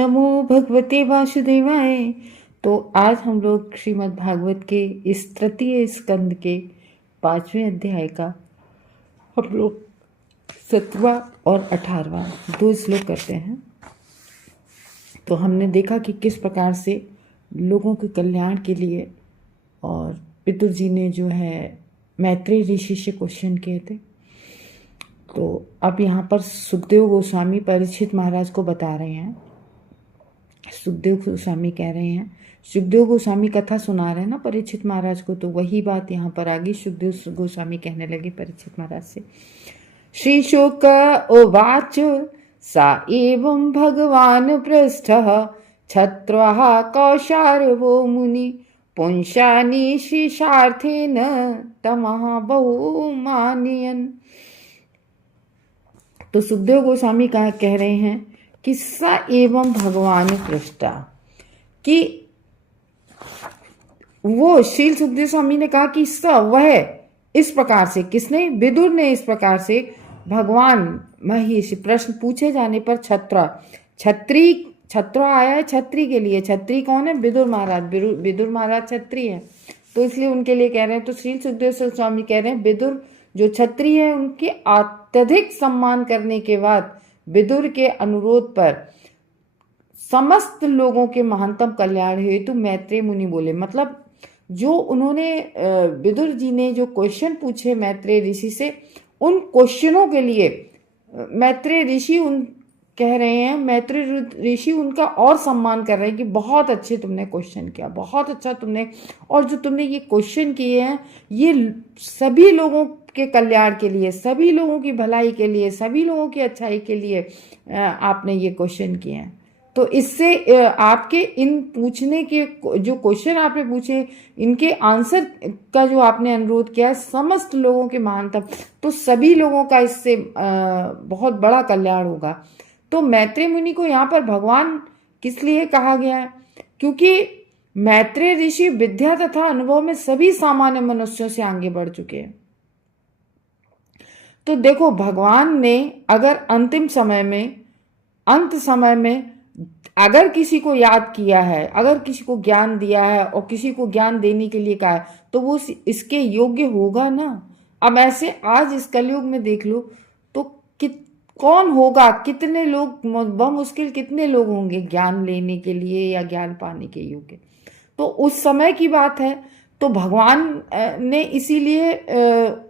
नमो भगवते वासुदेवाय। तो आज हम लोग श्रीमद् भागवत के इस तृतीय स्कंद के 5वें अध्याय का हम लोग 7वां और 18वां 2 श्लोक करते हैं। तो हमने देखा कि किस प्रकार से लोगों के कल्याण के लिए और पितृ जी ने जो है मैत्रेय ऋषि से क्वेश्चन किए थे। तो अब यहाँ पर सुखदेव गोस्वामी परीक्षित महाराज को बता रहे हैं। सुखदेव गोस्वामी कह रहे हैं, सुखदेव गोस्वामी कथा सुना रहे हैं ना परीक्षित महाराज को, तो वही बात यहाँ पर आ गई। सुखदेव गोस्वामी कहने लगे परीक्षित महाराज से, श्री शुक उवाच सा एवं भगवान पृष्ठः छत्रः कौशारवो मुनि पुंसानि शिशार्थेन तमः बहुमानयन्। तो सुखदेव गोस्वामी कह रहे हैं कि स एवं भगवान पृष्ठा, कि वो शील सुखदेव स्वामी ने कहा कि स वह इस प्रकार से, किसने? विदुर ने इस प्रकार से भगवान महेश प्रश्न पूछे जाने पर छत्र आया है छत्री के लिए। छत्री कौन है? विदुर महाराज। विदुर महाराज छत्री है, तो इसलिए उनके लिए कह रहे हैं। तो श्री सुखदेव स्वामी कह रहे हैं विदुर जो छत्री है उनके अत्यधिक सम्मान करने के बाद विदुर के अनुरोध पर समस्त लोगों के महानतम कल्याण हेतु मैत्रेय मुनि बोले। मतलब जो उन्होंने विदुर जी ने जो क्वेश्चन पूछे मैत्रेय ऋषि से, उन क्वेश्चनों के लिए मैत्रेय ऋषि उन कह रहे हैं, मैत्रेय ऋषि उनका और सम्मान कर रहे हैं कि बहुत अच्छे तुमने क्वेश्चन किया, बहुत अच्छा तुमने, और जो तुमने ये क्वेश्चन किए हैं ये सभी लोगों के कल्याण के लिए, सभी लोगों की भलाई के लिए, सभी लोगों की अच्छाई के लिए आपने ये क्वेश्चन किए हैं। तो इससे आपके इन पूछने के जो क्वेश्चन आपने पूछे, इनके आंसर का जो आपने अनुरोध किया है समस्त लोगों के महानतम, तो सभी लोगों का इससे बहुत बड़ा कल्याण होगा। तो मैत्रेय मुनि को यहाँ पर भगवान किस लिए कहा गया है? क्योंकि मैत्रेय ऋषि विद्या तथा अनुभव में सभी सामान्य मनुष्यों से आगे बढ़ चुके हैं। तो देखो, भगवान ने अगर अंतिम समय में, अंत समय में अगर किसी को याद किया है, अगर किसी को ज्ञान दिया है और किसी को ज्ञान देने के लिए कहा है, तो वो इसके योग्य होगा ना। अब ऐसे आज इस कलयुग में देख लो तो कौन होगा, कितने लोग, बमुश्किल कितने लोग होंगे ज्ञान लेने के लिए या ज्ञान पाने के योग्य। तो उस समय की बात है। तो भगवान ने इसीलिए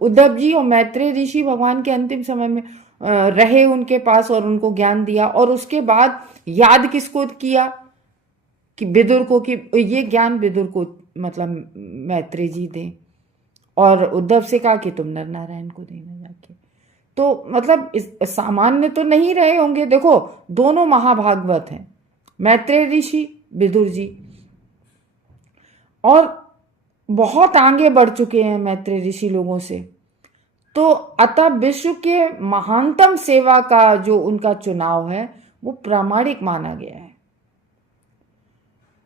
उद्धव जी और मैत्रेय ऋषि भगवान के अंतिम समय में रहे उनके पास और उनको ज्ञान दिया, और उसके बाद याद किसको किया? कि विदुर को, कि ये ज्ञान विदुर को मतलब मैत्रेय जी दें, और उद्धव से कहा कि तुम नर नारायण को देना जाके। तो मतलब इस सामान्य तो नहीं रहे होंगे। देखो, दोनों महाभागवत हैं, मैत्रेय ऋषि, विदुर जी, और बहुत आगे बढ़ चुके हैं मैत्रेय ऋषि लोगों से। तो अतः विश्व के महानतम सेवा का जो उनका चुनाव है वो प्रामाणिक माना गया है।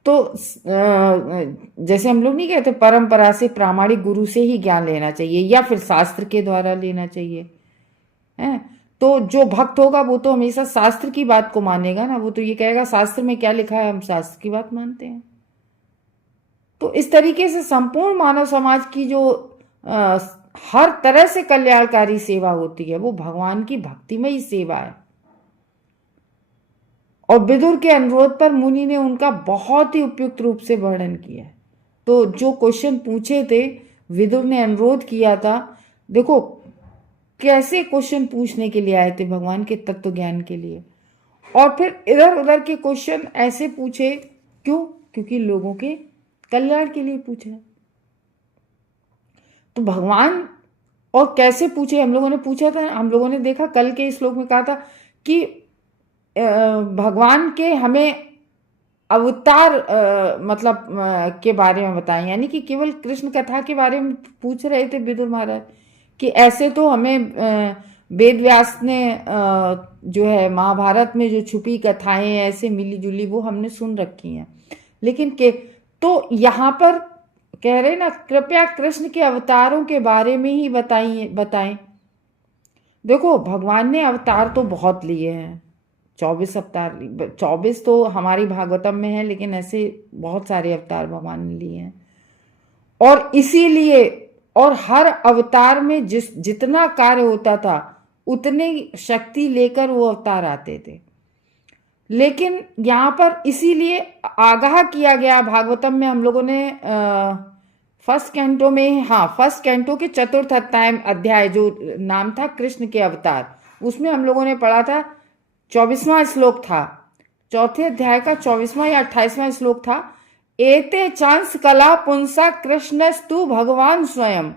तो जैसे हम लोग नहीं कहते परंपरा से प्रामाणिक गुरु से ही ज्ञान लेना चाहिए या फिर शास्त्र के द्वारा लेना चाहिए है। तो जो भक्त होगा वो तो हमेशा शास्त्र की बात को मानेगा ना, वो तो ये कहेगा शास्त्र में क्या लिखा है, हम शास्त्र की बात मानते हैं। तो इस तरीके से संपूर्ण मानव समाज की जो हर तरह से कल्याणकारी सेवा होती है वो भगवान की भक्तिमयी सेवा है। और विदुर के अनुरोध पर मुनि ने उनका बहुत ही उपयुक्त रूप से वर्णन किया है। तो जो क्वेश्चन पूछे थे, विदुर ने अनुरोध किया था, देखो कैसे क्वेश्चन पूछने के लिए आए थे भगवान के तत्व ज्ञान के लिए, और फिर इधर उधर के क्वेश्चन ऐसे पूछे, क्यों? क्योंकि लोगों के कल्याण के लिए पूछे। तो भगवान और कैसे पूछे, हम लोगों ने पूछा था, हम लोगों ने देखा कल के श्लोक में कहा था कि भगवान के हमें अवतार मतलब के बारे में बताएं, यानी कि केवल कृष्ण कथा के बारे में पूछ रहे थे विदुर महाराज कि ऐसे तो हमें वेद व्यास ने जो है महाभारत में जो छुपी कथाएं ऐसे मिली जुली वो हमने सुन रखी हैं, लेकिन तो यहाँ पर कह रहे ना, कृपया कृष्ण के अवतारों के बारे में ही बताएं। देखो, भगवान ने अवतार तो बहुत लिए हैं, 24 अवतार, 24 तो हमारी भागवतम में है, लेकिन ऐसे बहुत सारे अवतार भगवान ने लिए हैं। और इसीलिए, और हर अवतार में जितना कार्य होता था उतनी शक्ति लेकर वो अवतार आते थे। लेकिन यहाँ पर इसीलिए आगाह किया गया भागवतम में, हम लोगों ने फर्स्ट कैंटो में, हाँ फर्स्ट कैंटो के चतुर्थ अध्याय जो नाम था कृष्ण के अवतार, उसमें हम लोगों ने पढ़ा था 24वां श्लोक था, चौथे अध्याय का 24वां या 28वां श्लोक था, एते चांस कला पुंसा कृष्णस्तु भगवान स्वयं।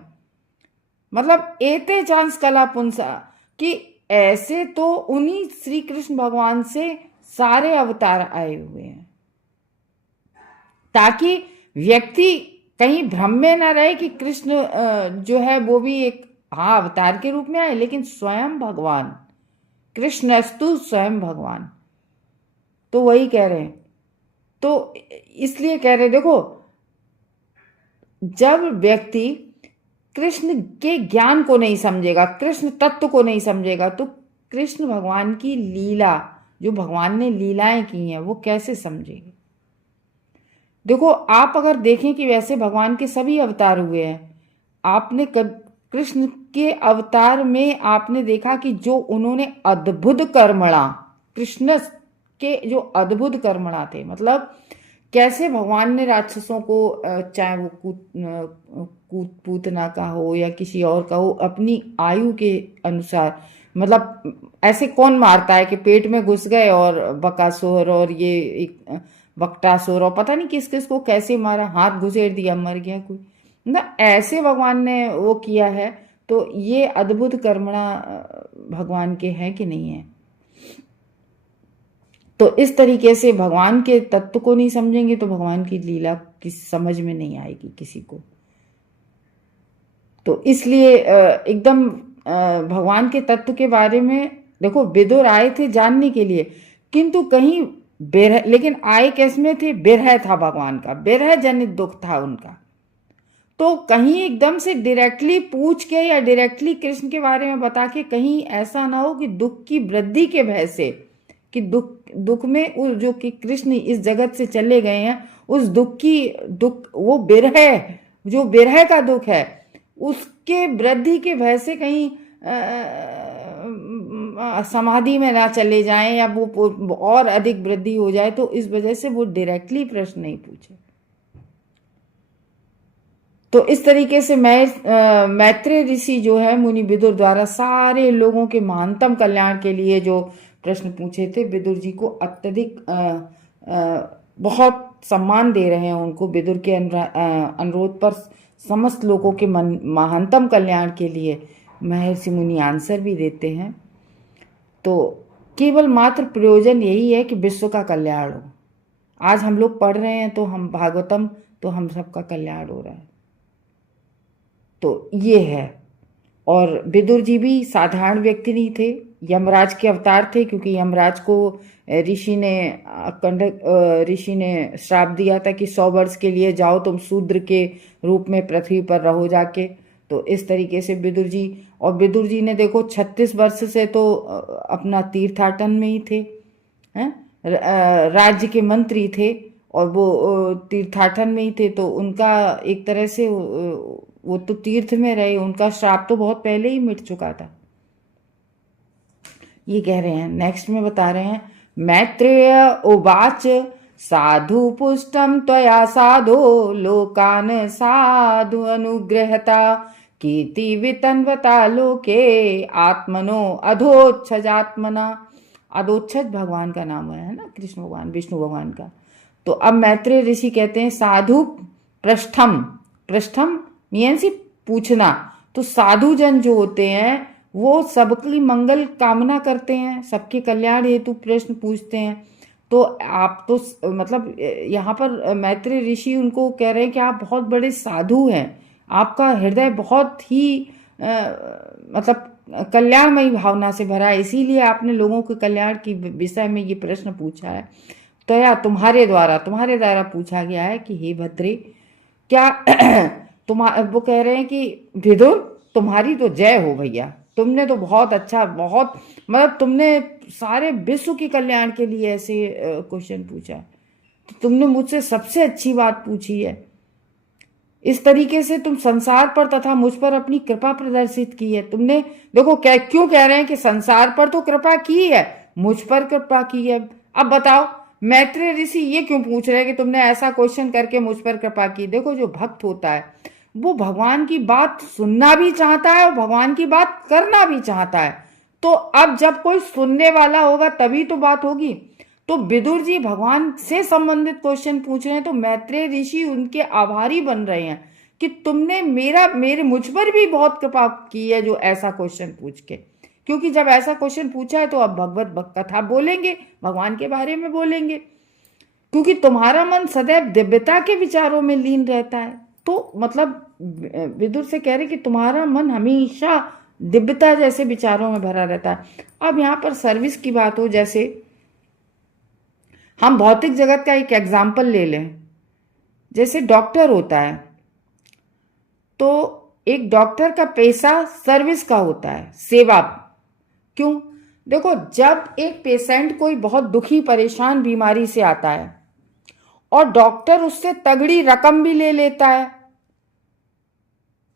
मतलब एते चांस कला पुंसा, कि ऐसे तो उन्हीं श्री कृष्ण भगवान से सारे अवतार आए हुए हैं, ताकि व्यक्ति कहीं भ्रम में न रहे कि कृष्ण जो है वो भी एक, हाँ अवतार के रूप में आए, लेकिन स्वयं भगवान, कृष्णस्तु स्वयं भगवान। तो वही कह रहे हैं, तो इसलिए कह रहे देखो, जब व्यक्ति कृष्ण के ज्ञान को नहीं समझेगा, कृष्ण तत्व को नहीं समझेगा, तो कृष्ण भगवान की लीला, जो भगवान ने लीलाएं की हैं, वो कैसे समझेंगे। देखो आप अगर देखें कि वैसे भगवान के सभी अवतार हुए हैं, आपने कृष्ण के अवतार में आपने देखा कि जो उन्होंने अद्भुत कर्मणा, कृष्ण के जो अद्भुत कर्मणा थे, मतलब कैसे भगवान ने राक्षसों को, चाहे वो पूतना का हो या किसी और का हो, अपनी आयु के अनुसार, मतलब ऐसे कौन मारता है कि पेट में घुस गए, और बकासुर और ये एक बकटासुर और पता नहीं किस किस को कैसे मारा, हाथ घुसेड़ दिया, मर गया कोई ना, ऐसे भगवान ने वो किया है। तो ये अद्भुत कर्मणा भगवान के हैं कि नहीं है। तो इस तरीके से भगवान के तत्व को नहीं समझेंगे तो भगवान की लीला की समझ में नहीं आएगी किसी को। तो इसलिए एकदम भगवान के तत्व के बारे में देखो, विदुर आए थे जानने के लिए, किंतु कहीं बिरह, लेकिन आए कैसे में थे, बिरह था भगवान का, बिरह जनित दुख था उनका। तो कहीं एकदम से डायरेक्टली पूछ के या डायरेक्टली कृष्ण के बारे में बता के कहीं ऐसा ना हो कि दुख की वृद्धि के भय से, कि दुख में उस जो कि कृष्ण इस जगत से चले गए हैं, उस दुख वो बिरह, जो बिरह का दुख है, उसके वृद्धि के भय से कहीं समाधि में ना चले जाएं या वो और अधिक वृद्धि हो जाए, तो इस वजह से वो डायरेक्टली प्रश्न नहीं पूछे। तो इस तरीके से मैत्रेय ऋषि जो है मुनि विदुर द्वारा सारे लोगों के महानतम कल्याण के लिए जो प्रश्न पूछे थे, विदुर जी को अत्यधिक बहुत सम्मान दे रहे हैं उनको। विदुर के अनुरोध पर समस्त लोगों के महानतम कल्याण के लिए महर्षि मुनि आंसर भी देते हैं। तो केवल मात्र प्रयोजन यही है कि विश्व का कल्याण हो। आज हम लोग पढ़ रहे हैं तो हम भागवतम, तो हम सबका कल्याण हो रहा है। तो ये है। और विदुर जी भी साधारण व्यक्ति नहीं थे, यमराज के अवतार थे, क्योंकि यमराज को ऋषि ने श्राप दिया था कि 100 वर्ष के लिए जाओ तुम शूद्र के रूप में पृथ्वी पर रहो जाके। तो इस तरीके से विदुर जी, और विदुर जी ने देखो 36 वर्ष से तो अपना तीर्थाटन में ही थे, हैं, राज्य के मंत्री थे और वो तीर्थाटन में ही थे। तो उनका एक तरह से वो तो तीर्थ में रहे, उनका श्राप तो बहुत पहले ही मिट चुका था। ये कह रहे हैं, नेक्स्ट में बता रहे हैं, मैत्रेय उवाच साधु पुष्टम त्वया साधो लोकान साधु अनुग्रहता कीर्ति वितन्वता लोके आत्मनो अधोच्छजात्मना। अधोच्छज भगवान का नाम है ना, कृष्ण भगवान, विष्णु भगवान का। तो अब मैत्रेय ऋषि कहते हैं साधु पृष्ठम मीन्स पूछना। तो साधु जन जो होते हैं वो सबकी मंगल कामना करते हैं, सबके कल्याण हेतु प्रश्न पूछते हैं। तो आप तो मतलब यहाँ पर मैत्रेय ऋषि उनको कह रहे हैं कि आप बहुत बड़े साधु हैं, आपका हृदय बहुत ही मतलब कल्याणमयी भावना से भरा है, इसीलिए आपने लोगों के कल्याण की विषय में ये प्रश्न पूछा है। तो या तुम्हारे द्वारा पूछा गया है कि हे भद्रे, क्या वो कह रहे हैं कि विदुर तुम्हारी तो जय हो भैया, तुमने तो बहुत अच्छा, बहुत मतलब तुमने सारे विश्व के कल्याण के लिए ऐसे क्वेश्चन पूछा है, तो तुमने मुझसे सबसे अच्छी बात पूछी है। इस तरीके से तुम संसार पर तथा मुझ पर अपनी कृपा प्रदर्शित की है तुमने। देखो क्यों कह रहे हैं कि संसार पर तो कृपा की है, मुझ पर कृपा की है। अब बताओ मैत्रेय ऋषि ये क्यों पूछ रहे हैं कि तुमने ऐसा क्वेश्चन करके मुझ पर कृपा की। देखो जो भक्त होता है वो भगवान की बात सुनना भी चाहता है और भगवान की बात करना भी चाहता है। तो अब जब कोई सुनने वाला होगा तभी तो बात होगी। तो विदुर जी भगवान से संबंधित क्वेश्चन पूछ रहे हैं, तो मैत्रेय ऋषि उनके आभारी बन रहे हैं कि तुमने मेरे मुझ पर भी बहुत कृपा की है जो ऐसा क्वेश्चन पूछ के। क्योंकि जब ऐसा क्वेश्चन पूछा है तो अब भगवत कथा बोलेंगे, भगवान के बारे में बोलेंगे, क्योंकि तुम्हारा मन सदैव दिव्यता के विचारों में लीन रहता है। तो मतलब विदुर से कह रहे कि तुम्हारा मन हमेशा दिव्यता जैसे विचारों में भरा रहता है। अब यहाँ पर सर्विस की बात हो, जैसे हम भौतिक जगत का एक एग्जाम्पल ले लें, जैसे डॉक्टर होता है, तो एक डॉक्टर का पैसा सर्विस का होता है, सेवा। क्यों? देखो जब एक पेशेंट कोई बहुत दुखी परेशान बीमारी से आता है और डॉक्टर उससे तगड़ी रकम भी ले लेता है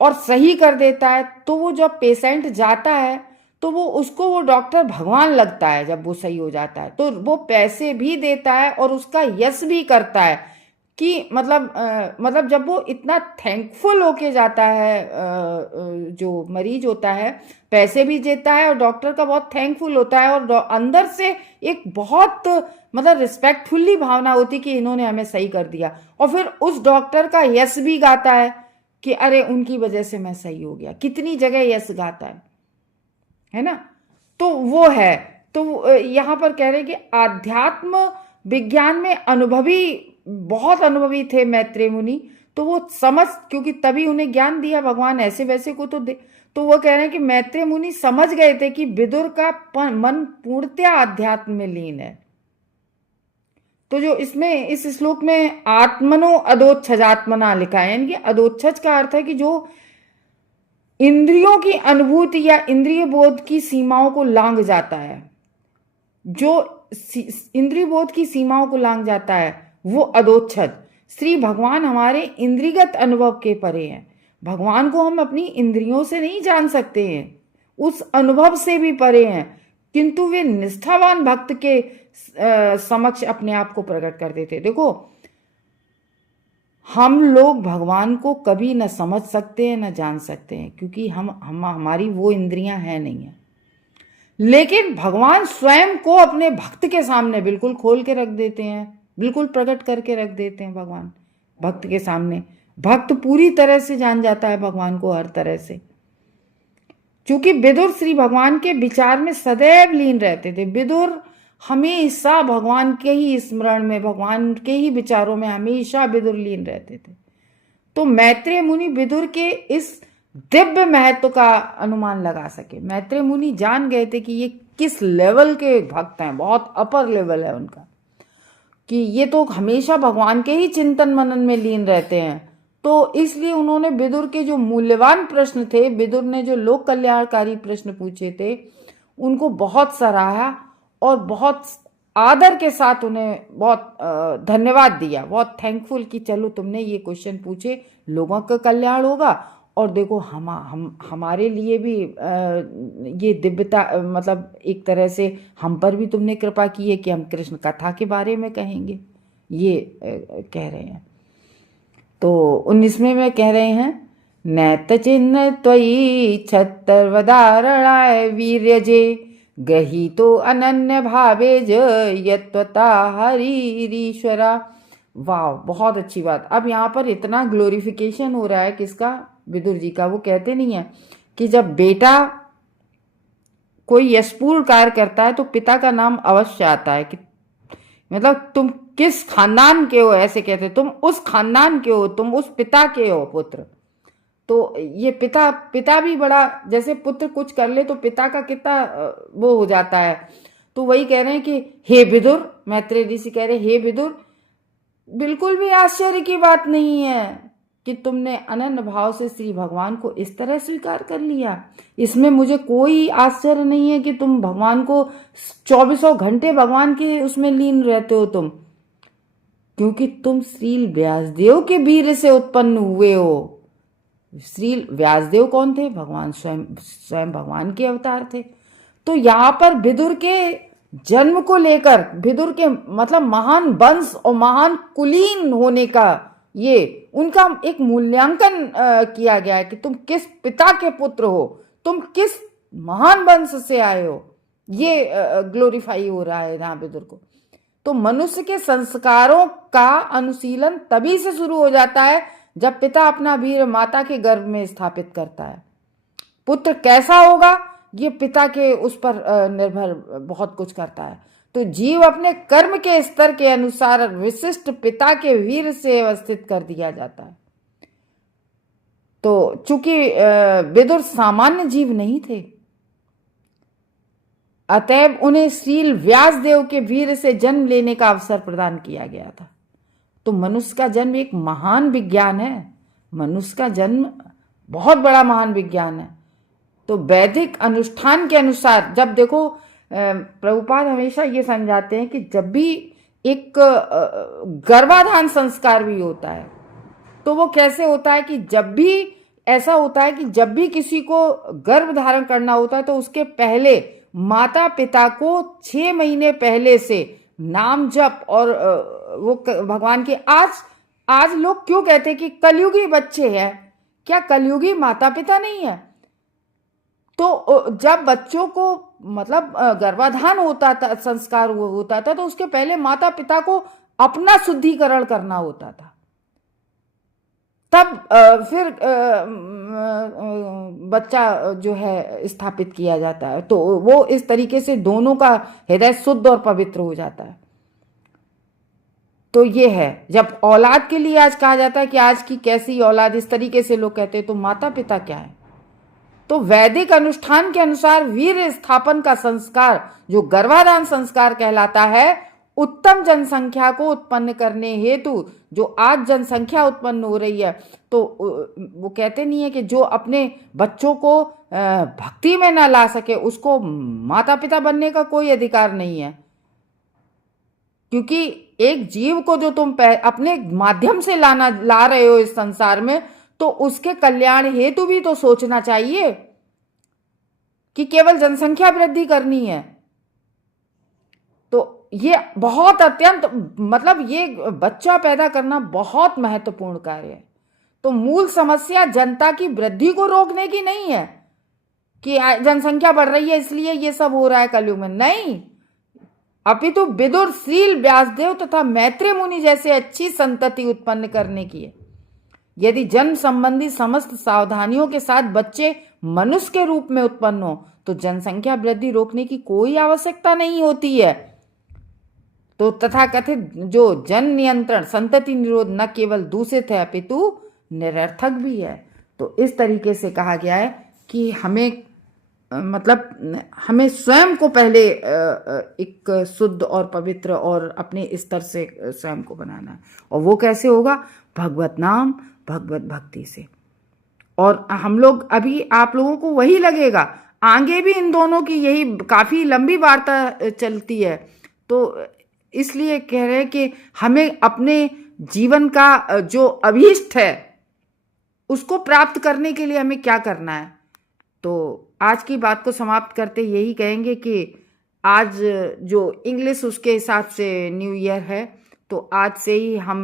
और सही कर देता है, तो वो जब पेशेंट जाता है तो वो डॉक्टर भगवान लगता है। जब वो सही हो जाता है तो वो पैसे भी देता है और उसका यश भी करता है कि मतलब जब वो इतना थैंकफुल होके जाता है, जो मरीज होता है पैसे भी देता है और डॉक्टर का बहुत थैंकफुल होता है, और अंदर से एक बहुत मतलब रिस्पेक्टफुल्ली भावना होती कि इन्होंने हमें सही कर दिया, और फिर उस डॉक्टर का यश भी गाता है कि अरे उनकी वजह से मैं सही हो गया। कितनी जगह यश गाता है ना। तो वो है, तो यहाँ पर कह रहे कि आध्यात्म विज्ञान में बहुत अनुभवी थे मैत्रेय मुनि, तो वो समझ, क्योंकि तभी उन्हें ज्ञान दिया भगवान, ऐसे वैसे को तो दे। तो वो कह रहे हैं कि मैत्रेय मुनि समझ गए थे कि विदुर का मन पूर्णतया आध्यात्म में लीन है। तो जो इसमें इस श्लोक में आत्मनो अदोच्छजात्मना लिखा है, यानी कि अदोच्छज का अर्थ है कि जो इंद्रियों की अनुभूति या इंद्रिय बोध की सीमाओं को लांघ जाता है, जो इंद्रिय बोध की सीमाओं को लांघ जाता है वो अदोच्छद। श्री भगवान हमारे इंद्रियगत अनुभव के परे हैं। भगवान को हम अपनी इंद्रियों से नहीं जान सकते हैं, उस अनुभव से भी परे हैं, किंतु वे निष्ठावान भक्त के समक्ष अपने आप को प्रकट कर देते। देखो हम लोग भगवान को कभी न समझ सकते हैं न जान सकते हैं, क्योंकि हमारी वो इंद्रियां हैं नहीं है। लेकिन भगवान स्वयं को अपने भक्त के सामने बिल्कुल खोल के रख देते हैं, बिल्कुल प्रकट करके रख देते हैं भगवान भक्त के सामने। भक्त पूरी तरह से जान जाता है भगवान को, हर तरह से। क्योंकि विदुर श्री भगवान के विचार में सदैव लीन रहते थे। विदुर हमेशा भगवान के ही स्मरण में, भगवान के ही विचारों में हमेशा विदुर लीन रहते थे। तो मैत्रेय मुनि विदुर के इस दिव्य महत्व का अनुमान लगा सके। मैत्रेय मुनि जान गए थे कि ये किस लेवल के भक्त हैं, बहुत अपर लेवल है उनका, कि ये तो हमेशा भगवान के ही चिंतन मनन में लीन रहते हैं। तो इसलिए उन्होंने विदुर के जो मूल्यवान प्रश्न थे, विदुर ने जो लोक कल्याणकारी प्रश्न पूछे थे, उनको बहुत सराहा और बहुत आदर के साथ उन्हें बहुत धन्यवाद दिया, बहुत थैंकफुल कि चलो तुमने ये क्वेश्चन पूछे, लोगों का कल्याण होगा, और देखो हमारे लिए भी ये दिव्यता, मतलब एक तरह से हम पर भी तुमने कृपा की है कि हम कृष्ण कथा के बारे में कहेंगे, ये कह रहे हैं। तो 19वें में कह रहे हैं, नैत चिन्ह त्वयि छत्तरवदारणाय वीर्यजे गही तो अनन्य भावे यत्वता हरीश्वरा। वाह, बहुत अच्छी बात। अब यहाँ पर इतना ग्लोरिफिकेशन हो रहा है किसका? विदुर जी का। वो कहते नहीं है कि जब बेटा कोई यशपूर्ण कार्य करता है तो पिता का नाम अवश्य आता है, कि मतलब तुम किस खानदान के हो, ऐसे कहते, तुम उस खानदान के हो, तुम उस पिता के हो पुत्र। तो ये पिता भी बड़ा, जैसे पुत्र कुछ कर ले तो पिता का कितना वो हो जाता है। तो वही कह रहे हैं कि हे विदुर, मैत्रेय ऋषि कह रहे हे विदुर, बिल्कुल भी आश्चर्य की बात नहीं है कि तुमने अनन्य भाव से श्री भगवान को इस तरह स्वीकार कर लिया। इसमें मुझे कोई आश्चर्य नहीं है कि तुम भगवान को 24 घंटे भगवान के उसमें लीन रहते हो तुम, क्योंकि तुम श्री व्यासदेव के वीर से उत्पन्न हुए हो। श्री व्यासदेव कौन थे? भगवान स्वयं भगवान के अवतार थे। तो यहाँ पर विदुर के जन्म को लेकर, विदुर के मतलब महान वंश और महान कुलीन होने का ये उनका एक मूल्यांकन किया गया है कि तुम किस पिता के पुत्र हो, तुम किस महान वंश से आए हो, ये ग्लोरीफाई हो रहा है यहाँ विदुर को। तो मनुष्य के संस्कारों का अनुशीलन तभी से शुरू हो जाता है जब पिता अपना वीर माता के गर्भ में स्थापित करता है। पुत्र कैसा होगा ये पिता के उस पर निर्भर बहुत कुछ करता है। तो जीव अपने कर्म के स्तर के अनुसार विशिष्ट पिता के वीर से व्यवस्थित कर दिया जाता है। तो चूंकि विदुर सामान्य जीव नहीं थे, अतएव उन्हें श्री व्यासदेव के वीर से जन्म लेने का अवसर प्रदान किया गया था। तो मनुष्य का जन्म एक महान विज्ञान है, मनुष्य का जन्म बहुत बड़ा महान विज्ञान है। तो वैदिक अनुष्ठान के अनुसार, जब देखो प्रभुपाद हमेशा ये समझाते हैं कि जब भी एक गर्भाधान संस्कार भी होता है तो वो कैसे होता है कि जब भी ऐसा होता है कि जब भी किसी को गर्भ धारण करना होता है तो उसके पहले माता पिता को 6 महीने पहले से नाम जप और वो भगवान के आज लोग क्यों कहते हैं कि कलयुगी बच्चे हैं, क्या कलयुगी माता पिता नहीं है? तो जब बच्चों को मतलब गर्भाधान होता था, संस्कार होता था, तो उसके पहले माता पिता को अपना शुद्धिकरण करना होता था, तब फिर बच्चा जो है स्थापित किया जाता है। तो वो इस तरीके से दोनों का हृदय शुद्ध और पवित्र हो जाता है। तो ये है, जब औलाद के लिए आज कहा जाता है कि आज की कैसी औलाद, इस तरीके से लोग कहते हैं, तो माता पिता क्या है? तो वैदिक अनुष्ठान के अनुसार वीर स्थापन का संस्कार जो गर्भाधान संस्कार कहलाता है, उत्तम जनसंख्या को उत्पन्न करने हेतु जो आज जनसंख्या उत्पन्न हो रही है, तो वो कहते नहीं है कि जो अपने बच्चों को भक्ति में ना ला सके उसको माता पिता बनने का कोई अधिकार नहीं है। क्योंकि एक जीव को जो तुम अपने माध्यम से ला रहे हो इस संसार में, तो उसके कल्याण हेतु भी तो सोचना चाहिए कि केवल जनसंख्या वृद्धि करनी है। तो ये बहुत अत्यंत मतलब ये बच्चा पैदा करना बहुत महत्वपूर्ण कार्य है। तो मूल समस्या जनता की वृद्धि को रोकने की नहीं है कि जनसंख्या बढ़ रही है इसलिए ये सब हो रहा है कलयुग में, नहीं, अपितु विदुर, श्रील व्यासदेव तथा मैत्रेय मुनि जैसे अच्छी संतति उत्पन्न करने की है। यदि जन्म संबंधी समस्त सावधानियों के साथ बच्चे मनुष्य के रूप में उत्पन्न हो तो जनसंख्या वृद्धि रोकने की कोई आवश्यकता नहीं होती है। तो तथाकथित जो जन नियंत्रण, संतति निरोध न केवल दूषित है अपितु निरर्थक भी है। तो इस तरीके से कहा गया है कि हमें मतलब हमें स्वयं को पहले एक शुद्ध और पवित्र और अपने स्तर से स्वयं को बनाना है। और वो कैसे होगा? भगवत नाम, भगवत भक्ति से। और हम लोग अभी आप लोगों को वही लगेगा, आगे भी इन दोनों की यही काफी लंबी वार्ता चलती है। तो इसलिए कह रहे हैं कि हमें अपने जीवन का जो अभीष्ट है उसको प्राप्त करने के लिए हमें क्या करना है। तो आज की बात को समाप्त करते यही कहेंगे कि आज जो इंग्लिश उसके हिसाब से न्यू ईयर है, तो आज से ही हम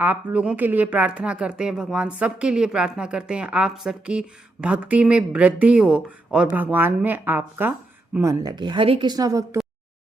आप लोगों के लिए प्रार्थना करते हैं, भगवान सबके लिए प्रार्थना करते हैं, आप सबकी भक्ति में वृद्धि हो और भगवान में आपका मन लगे। हरे कृष्णा भक्तों।